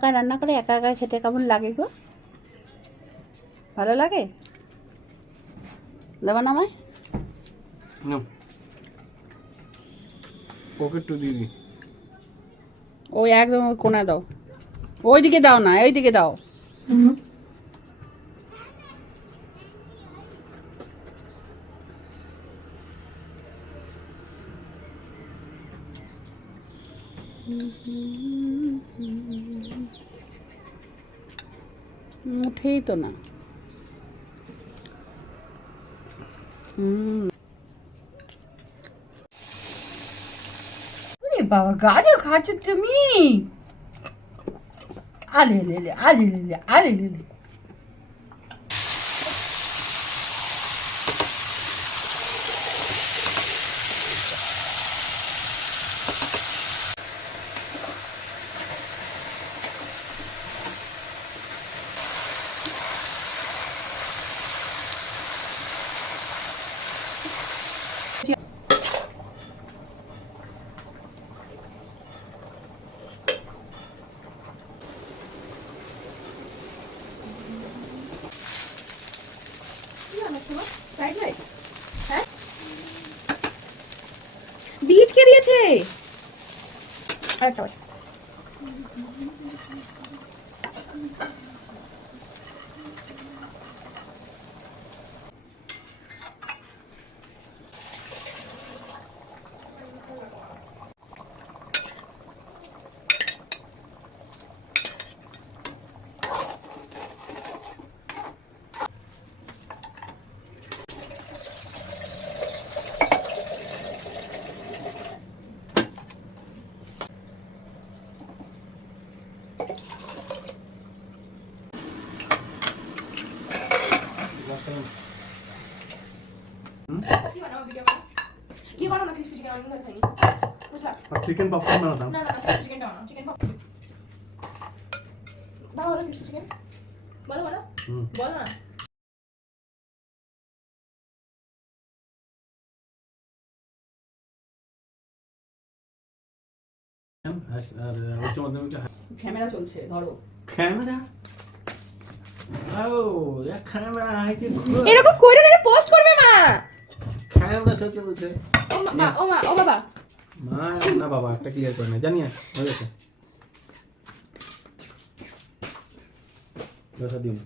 একা রান্না করে একা একা খেতে কেমন লাগে গো? ভালো লাগে? দেবা না আমায়? ওকে একটু দিবি। ওই একদম ওই কোণা দাও, ওইদিকে দাও না, এইদিকে দাও। মুঠেই তো না। বাবা গাজর খাচ্ছ তুমি? আলে লে আলে লে আলে লে। বিট কে দিয়েছে? আরেকটা চিকেন পপকর্ন বানাতাম। না না চিকেন বানাও, চিকেন পপকর্ন বানাও, বলো কিছু চিকেন বলো বলো বলো না। আর উচ্চ মাধ্যমিকে ক্যামেরা চলছে, ধরো ক্যামেরা। ও ইয়া ক্যামেরা হাইতে এরকম কইরা না পোস্ট করবে মা। ক্যামেরা চলছে বলছে। ও মা ও মা ও বাবা মা না বাবা একটা ক্লিয়ার করে না জানি হয়ে গেছে। দিও না।